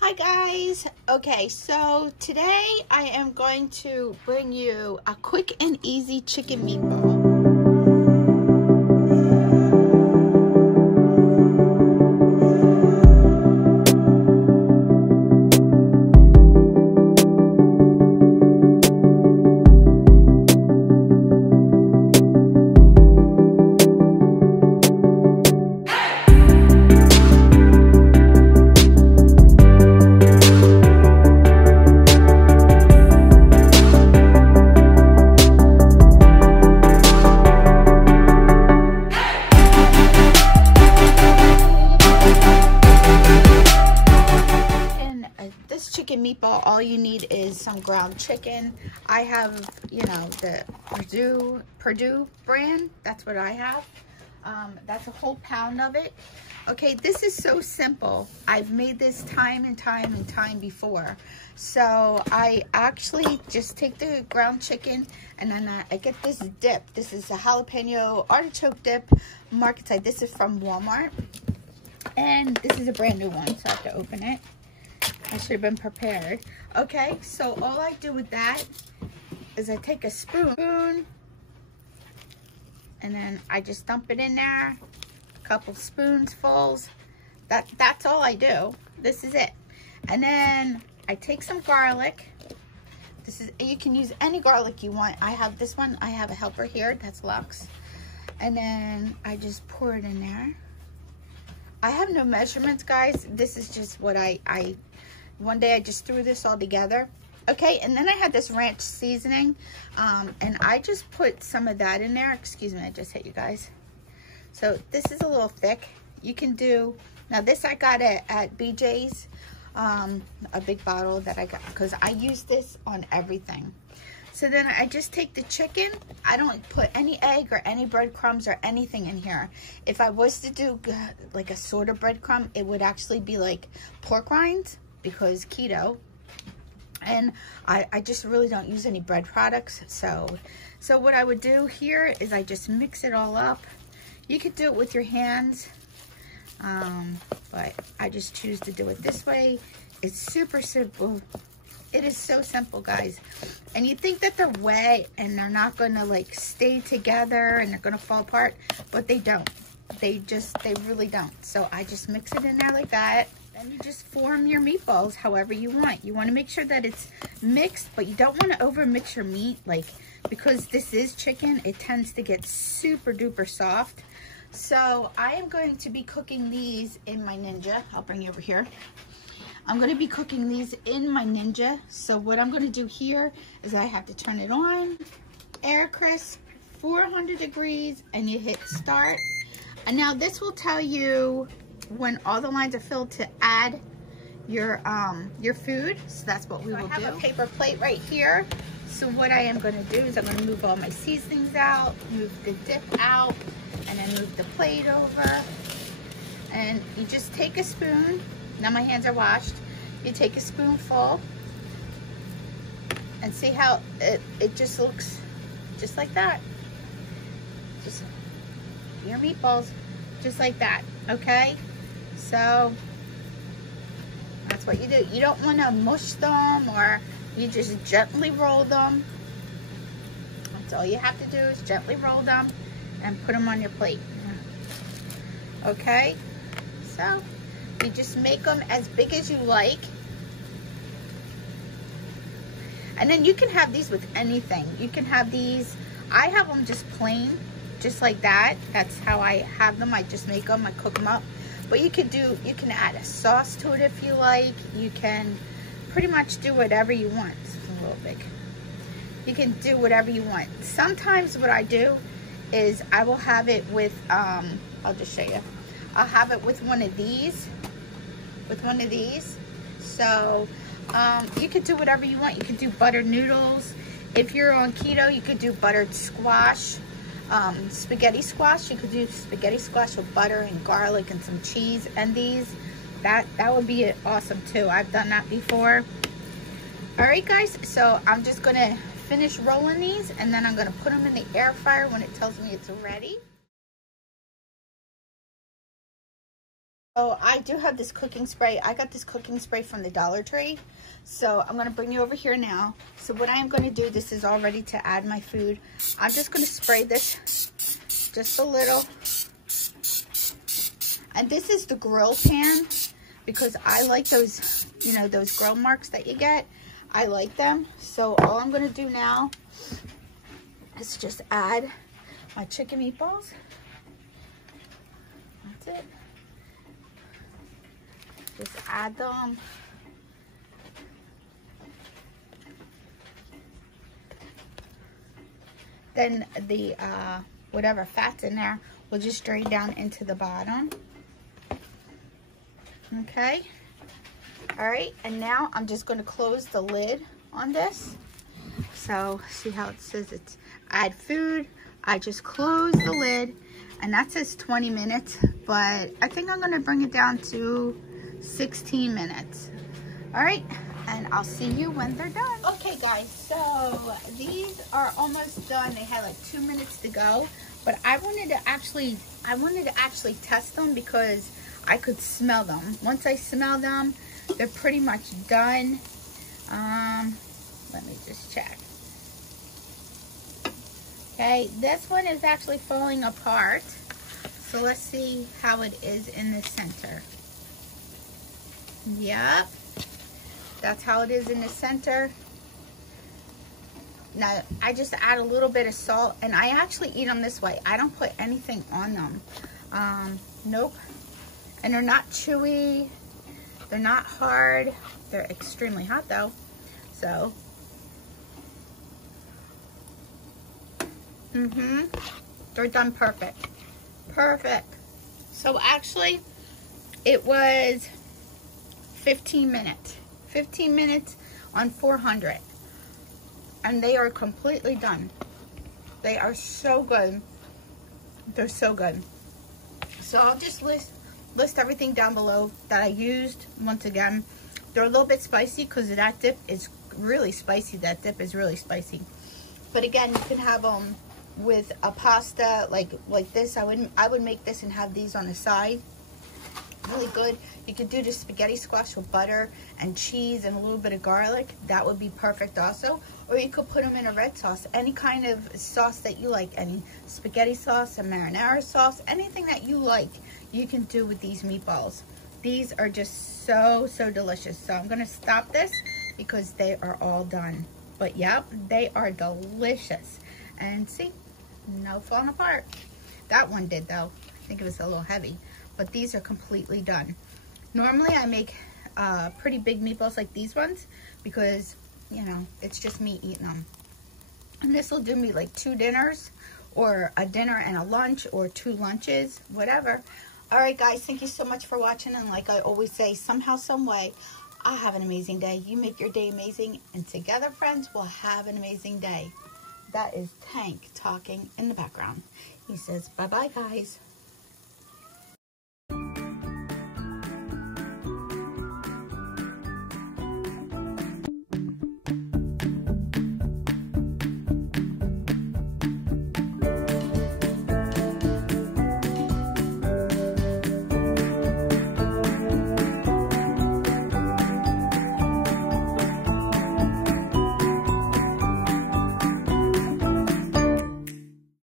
Hi guys. Okay, so today I am going to bring you a quick and easy chicken meatball. Chicken meatball, all you need is some ground chicken. I have, you know, the Purdue brand. That's what I have. That's a whole pound of it. Okay, this is so simple. I've made this time and time before. So I actually just take the ground chicken and then I get this dip. This is a jalapeno artichoke dip, market side. This is from Walmart. And this is a brand new one, so I have to open it. I should have been prepared. Okay, so all I do with that is I take a spoon and then I just dump it in there. A couple spoonfuls. That's all I do. This is it. And then I take some garlic. You can use any garlic you want. I have this one. I have a helper here. That's Lux. And then I just pour it in there. I have no measurements, guys. This is just what one day I just threw this all together. Okay, and then I had this ranch seasoning, and I just put some of that in there. Excuse me, I just hit you guys. So this is a little thick. You can do, now this I got at BJ's, a big bottle that I got, because I use this on everything. So then I just take the chicken. I don't put any egg or any breadcrumbs or anything in here. If I was to do like a sort of breadcrumb, it would actually be like pork rinds, because keto. And I just really don't use any bread products. So what I would do here is I just mix it all up. You could do it with your hands, but I just choose to do it this way. It's super simple. It is so simple, guys. And you think that they're wet and they're not gonna like stay together and they're gonna fall apart, but they don't. They really don't. So I just mix it in there like that. Then you just form your meatballs however you want. You want to make sure that it's mixed, but you don't want to over mix your meat, like, because this is chicken, it tends to get super duper soft. So I am going to be cooking these in my Ninja. I'll bring you over here. I'm going to be cooking these in my Ninja. So what I'm going to do here is I have to turn it on, air crisp, 400 degrees, and you hit start. And now this will tell you when all the lines are filled to add your food. So that's what we will do. I have a paper plate right here. So what I am going to do is I'm going to move all my seasonings out, move the dip out, and then move the plate over. And you just take a spoon. Now my hands are washed. You take a spoonful and see how it just looks just like that. Just your meatballs, just like that, okay? So that's what you do. You don't want to mush them, or you just gently roll them. That's all you have to do is gently roll them and put them on your plate. Okay? So you just make them as big as you like. And then you can have these with anything. You can have these, I have them just plain, just like that. That's how I have them. I just make them, I cook them up. But you can add a sauce to it if you like. You can pretty much do whatever you want. It's a little big. You can do whatever you want. Sometimes what I do is I will have it with, I'll just show you. I'll have it with one of these. So you could do whatever you want. You could do buttered noodles. If you're on keto, you could do buttered squash. Spaghetti squash, you could do spaghetti squash with butter and garlic and some cheese, and these that would be awesome too. I've done that before. All right guys, so I'm just gonna finish rolling these and then I'm gonna put them in the air fryer when it tells me it's ready. Oh, I do have this cooking spray. I got this cooking spray from the Dollar Tree. So I'm going to bring you over here now. So what I am going to do, this is all ready to add my food. I'm just going to spray this just a little. And this is the grill pan because I like those, you know, those grill marks that you get. I like them. So all I'm going to do now is just add my chicken meatballs. That's it. Just add them. Then the whatever fat's in there will just drain down into the bottom. Okay. All right, and now I'm just going to close the lid on this. So see how it says it's add food. I just close the lid, and that says 20 minutes, but I think I'm going to bring it down to 16 minutes. All right, and I'll see you when they're done. Okay guys, so these are almost done. They had like 2 minutes to go, but I wanted to actually test them because I could smell them. Once I smell them, they're pretty much done. Let me just check. Okay, this one is actually falling apart. So let's see how it is in the center. Yep, that's how it is in the center. Now, I just add a little bit of salt, and I actually eat them this way. I don't put anything on them. Nope. And they're not chewy. They're not hard. They're extremely hot, though. So, they're done perfect. Perfect. So, actually, it was 15 minutes. 15 minutes on 400. And they are completely done. They are so good. They're so good. So I'll just list everything down below that I used. Once again, they're a little bit spicy because that dip is really spicy. That dip is really spicy. But again, you can have them with a pasta like this. I would make this and have these on the side. Really good. You could do the spaghetti squash with butter and cheese and a little bit of garlic. That would be perfect also. Or you could put them in a red sauce. Any kind of sauce that you like. Any spaghetti sauce, a marinara sauce, anything that you like, you can do with these meatballs. These are just so, so delicious. So I'm going to stop this because they are all done. But yep, they are delicious. And see, no falling apart. That one did though. I think it was a little heavy. But these are completely done. Normally I make pretty big meatballs like these ones because, you know, it's just me eating them. And this will do me like 2 dinners or a dinner and a lunch or 2 lunches, whatever. All right, guys, thank you so much for watching. And like I always say, somehow, some way, I have an amazing day. You make your day amazing. And together, friends, we'll have an amazing day. That is Tank talking in the background. He says, bye-bye, guys.